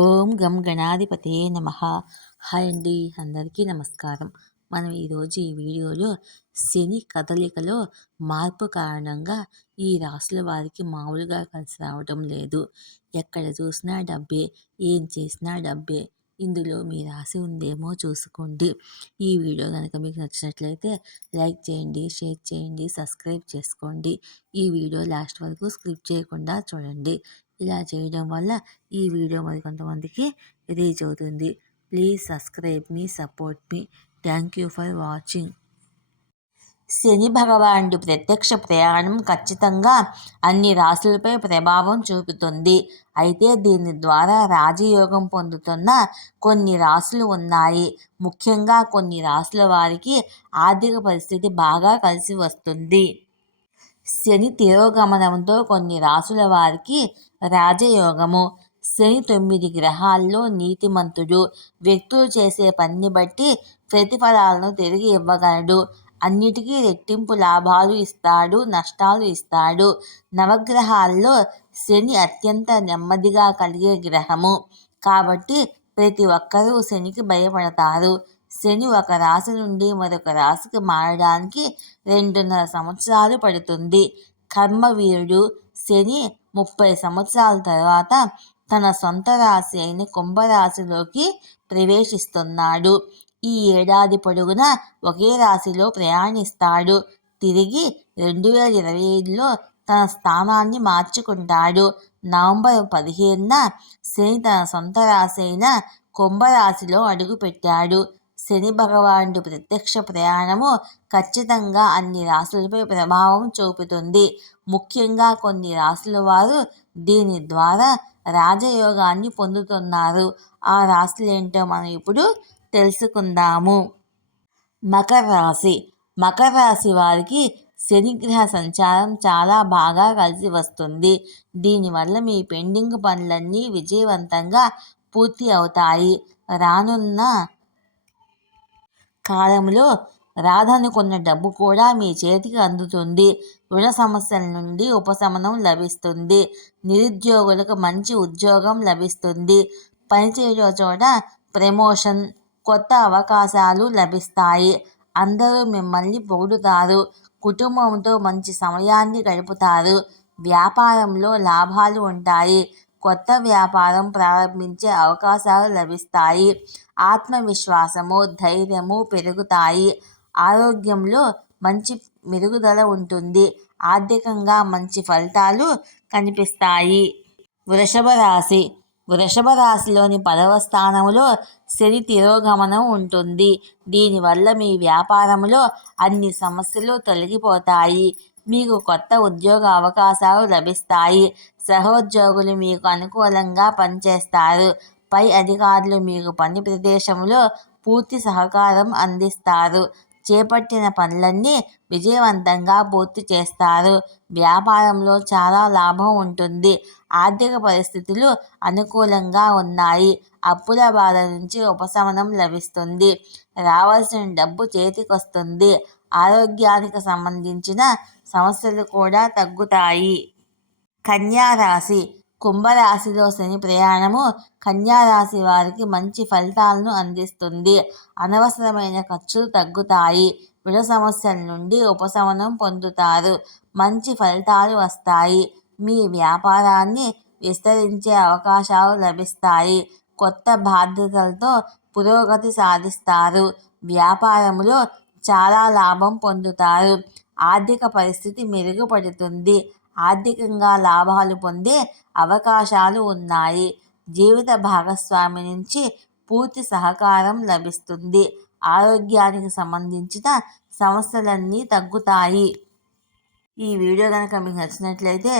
ఓం గం గణాధిపతే నమః. హాయ్ అండి, అందరికీ నమస్కారం. మనం ఈరోజు ఈ వీడియోలో శని కదలికలో మార్పు కారణంగా ఈ రాశుల వారికి మామూలుగా కలిసి రావడం లేదు. ఎక్కడ చూసినా డబ్బే, ఏం చేసినా డబ్బే. ఇందులో మీ రాశి ఉందేమో చూసుకోండి. ఈ వీడియో కనుక మీకు నచ్చినట్లయితే లైక్ చేయండి, షేర్ చేయండి, సబ్స్క్రైబ్ చేసుకోండి. ఈ వీడియో లాస్ట్ వరకు స్కిప్ చేయకుండా చూడండి. ఇలా చేయడం వల్ల ఈ వీడియో మరికొంతమందికి రీచ్ అవుతుంది. ప్లీజ్ సబ్స్క్రైబ్ మీ, సపోర్ట్ మీ. Thank you for watching. Shani భగవానుడి ప్రత్యక్ష ప్రయాణం ఖచ్చితంగా అన్ని రాశులపై ప్రభావం చూపుతుంది. అయితే దీని ద్వారా రాజయోగం పొందుతున్న కొన్ని రాశులు ఉన్నాయి. ముఖ్యంగా కొన్ని రాశుల వారికి ఆర్థిక పరిస్థితి బాగా కలిసి వస్తుంది. శని తిరోగమనంతో కొన్ని రాశుల వారికి రాజయోగము. శని 9 గ్రహాల్లో నీతిమంతుడు. వ్యక్తులు చేసే పనిని బట్టి ప్రతిఫలాలను తిరిగి ఇవ్వగలడు. అన్నిటికీ రెట్టింపు లాభాలు ఇస్తాడు, నష్టాలు ఇస్తాడు. నవగ్రహాల్లో శని అత్యంత నెమ్మదిగా కలిగే గ్రహము. కాబట్టి ప్రతి ఒక్కరూ శనికి భయపడతారు. శని ఒక రాశి నుండి మరొక రాశికి మారడానికి 2.5 సంవత్సరాలు పడుతుంది. కర్మవీరుడు శని 30 సంవత్సరాల తర్వాత తన సొంత రాశి అయిన కుంభరాశిలోకి ప్రవేశిస్తున్నాడు. ఈ ఏడాది పొడుగునా ఒకే రాశిలో ప్రయాణిస్తాడు. తిరిగి 2025లో తన స్థానాన్ని మార్చుకుంటాడు. నవంబర్ 15న శని తన సొంత రాశి అయిన కుంభరాశిలో అడుగుపెట్టాడు. శని భగవానుడి ప్రత్యక్ష ప్రయాణము ఖచ్చితంగా అన్ని రాశులపై ప్రభావం చూపుతుంది. ముఖ్యంగా కొన్ని రాశుల వారు దీని ద్వారా రాజయోగాన్ని పొందుతున్నారు. ఆ రాశులేంటో మనం ఇప్పుడు తెలుసుకుందాము. మకర రాశి. మకర రాశి వారికి శనిగ్రహ సంచారం చాలా బాగా కలిసి వస్తుంది. దీనివల్ల మీ పెండింగ్ పనులన్నీ విజయవంతంగా పూర్తి అవుతాయి. రానున్న కాలంలో రాదనుకున్న డబ్బు కూడా మీ చేతికి అందుతుంది. రుణ సమస్యల నుండి ఉపశమనం లభిస్తుంది. నిరుద్యోగులకు మంచి ఉద్యోగం లభిస్తుంది. పనిచేయడం చోట ప్రమోషన్, కొత్త అవకాశాలు లభిస్తాయి. అందరూ మిమ్మల్ని పొగుడుతారు. కుటుంబంతో మంచి సమయాన్ని గడుపుతారు. వ్యాపారంలో లాభాలు ఉంటాయి. కొత్త వ్యాపారం ప్రారంభించే అవకాశాలు లభిస్తాయి. ఆత్మవిశ్వాసము, ధైర్యము పెరుగుతాయి. ఆరోగ్యంలో మంచి మెరుగుదల ఉంటుంది. ఆర్థికంగా మంచి ఫలితాలు కనిపిస్తాయి. వృషభ రాశి. వృషభ రాశిలోని 10వ స్థానంలో శని తిరోగమనం ఉంటుంది. దీనివల్ల మీ వ్యాపారంలో అన్ని సమస్యలు తొలగిపోతాయి. మీకు కొత్త ఉద్యోగ అవకాశాలు లభిస్తాయి. సహోద్యోగులు మీకు అనుకూలంగా పనిచేస్తారు. పై అధికారులు మీకు పని ప్రదేశంలో పూర్తి సహకారం అందిస్తారు. చేపట్టిన పనులన్నీ విజయవంతంగా పూర్తి చేస్తారు. వ్యాపారంలో చాలా లాభం ఉంటుంది. ఆర్థిక పరిస్థితులు అనుకూలంగా ఉన్నాయి. అప్పుల బాధ నుంచి ఉపశమనం లభిస్తుంది. రావాల్సిన డబ్బు చేతికొస్తుంది. ఆరోగ్యానికి సంబంధించిన సమస్యలు కూడా తగ్గుతాయి. కన్యా రాశి. కుంభరాశిలో శని ప్రయాణము కన్యారాశి వారికి మంచి ఫలితాలను అందిస్తుంది. అనవసరమైన ఖర్చులు తగ్గుతాయి. రుణ సమస్యల నుండి ఉపశమనం పొందుతారు. మంచి ఫలితాలు వస్తాయి. మీ వ్యాపారాన్ని విస్తరించే అవకాశాలు లభిస్తాయి. కొత్త బాధ్యతలతో పురోగతి సాధిస్తారు. వ్యాపారంలో చాలా లాభం పొందుతారు. ఆర్థిక పరిస్థితి మెరుగుపడుతుంది. ఆర్థికంగా లాభాలు పొందే అవకాశాలు ఉన్నాయి. జీవిత భాగస్వామి నుంచి పూర్తి సహకారం లభిస్తుంది. ఆరోగ్యానికి సంబంధించిన సమస్యలన్నీ తగ్గుతాయి. ఈ వీడియో కనుక మీకు నచ్చినట్లయితే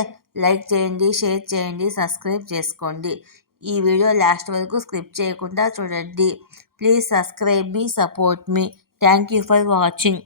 లైక్ చేయండి, షేర్ చేయండి, సబ్స్క్రైబ్ చేసుకోండి. ఈ వీడియో లాస్ట్ వరకు స్కిప్ చేయకుండా చూడండి. ప్లీజ్ సబ్స్క్రైబ్ మీ, సపోర్ట్ మీ. Thank you for watching.